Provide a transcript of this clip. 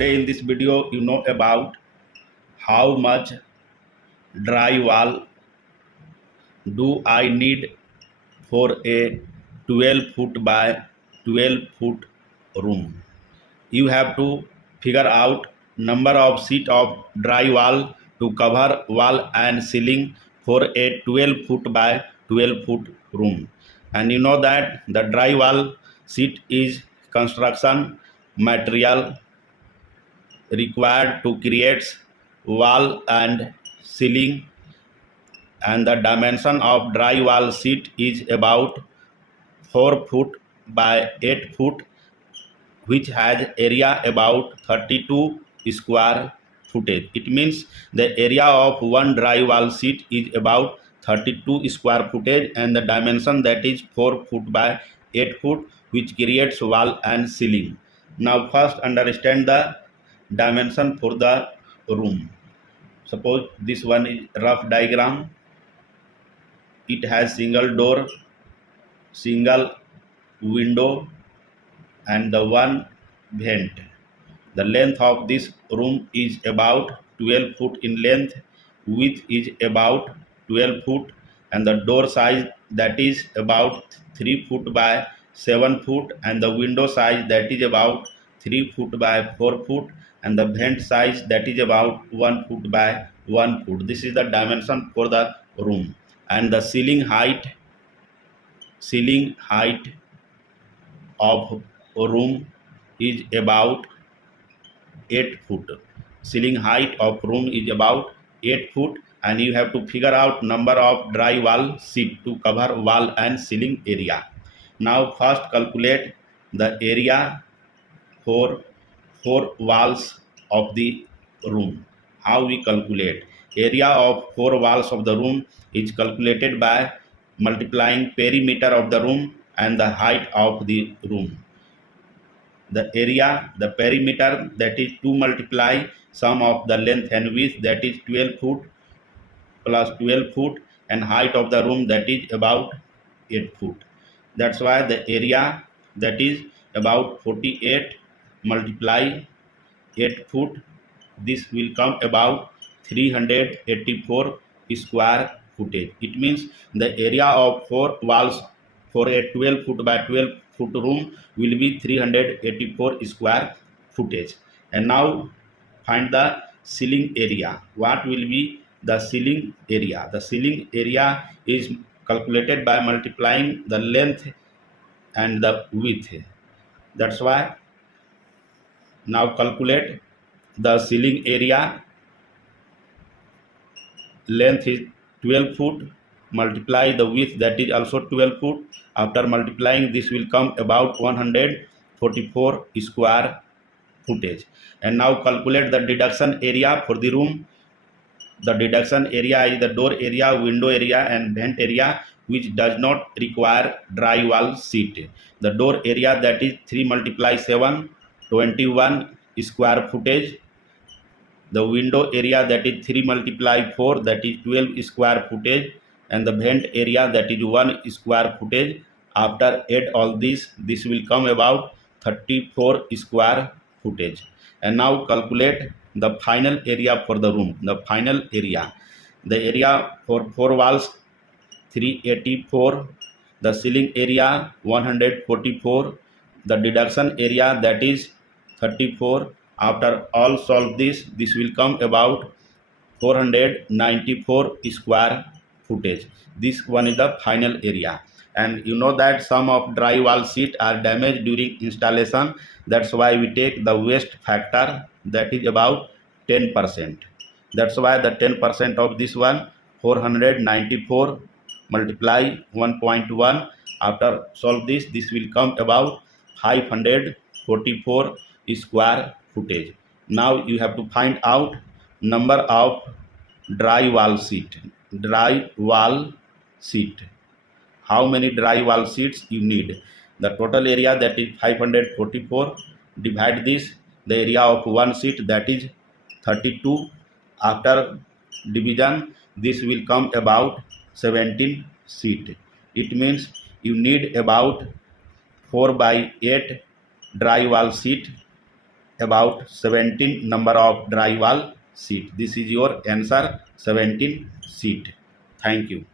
Today in this video you know about how much drywall do I need for a 12 foot by 12 foot room. You have to figure out number of sheet of drywall to cover wall and ceiling for a 12 foot by 12 foot room. And you know that the drywall sheet is construction material required to create wall and ceiling, and the dimension of drywall sheet is about 4 foot by 8 foot, which has area about 32 square footage. It means the area of one drywall sheet is about 32 square footage, and the dimension that is 4 foot by 8 foot, which creates wall and ceiling. Now first understand the dimension for the room. Suppose this one is rough diagram. It has single door, single window, and the one vent. The length of this room is about 12 foot in length, width is about 12 foot, and the door size that is about 3 foot by 7 foot, and the window size that is about 3 foot by 4 foot, and the vent size that is about 1 foot by 1 foot. This is the dimension for the room. And the ceiling height of a room is about 8 foot. Ceiling height of room is about 8 foot, and you have to figure out number of drywall sheet to cover wall and ceiling area. Now first calculate the area for 4 walls of the room. How we calculate? Area of 4 walls of the room is calculated by multiplying perimeter of the room and the height of the room. The area, the perimeter, that is 2 multiply sum of the length and width, that is 12 foot plus 12 foot, and height of the room that is about 8 foot. That's why the area that is about 48 multiply 8 foot, this will come about 384 square footage. It means the area of 4 walls for a 12 foot by 12 foot room will be 384 square footage. And now find the ceiling area. What will be the ceiling area? The ceiling area is calculated by multiplying the length and the width. That's why now calculate the ceiling area. Length is 12 foot, multiply the width that is also 12 foot. After multiplying, this will come about 144 square footage. And now calculate the deduction area for the room. The deduction area is the door area, window area, and vent area, which does not require drywall sheet. The door area that is 3 multiply 7, 21 square footage. The window area that is 3 multiply 4, that is 12 square footage, and the vent area that is 1 square footage. After add all this will come about 34 square footage. And now calculate the final area for the room. The final area, the area for 4 walls 384, the ceiling area 144, the deduction area that is 34. After all solve this will come about 494 square footage. This one is the final area. And you know that some of drywall sheet are damaged during installation. That's why we take the waste factor, that is about 10%. That's why the 10% of this one, 494 multiply 1.1. After solve this will come about 544 square footage. Now you have to find out number of drywall sheet. Drywall sheet. How many drywall sheets you need? The total area that is 544. Divide this. The area of one sheet that is 32. After division, this will come about 17 sheet. It means you need about 4 by 8 drywall sheet about 17 number of drywall sheet. This is your answer, 17 sheet. Thank you.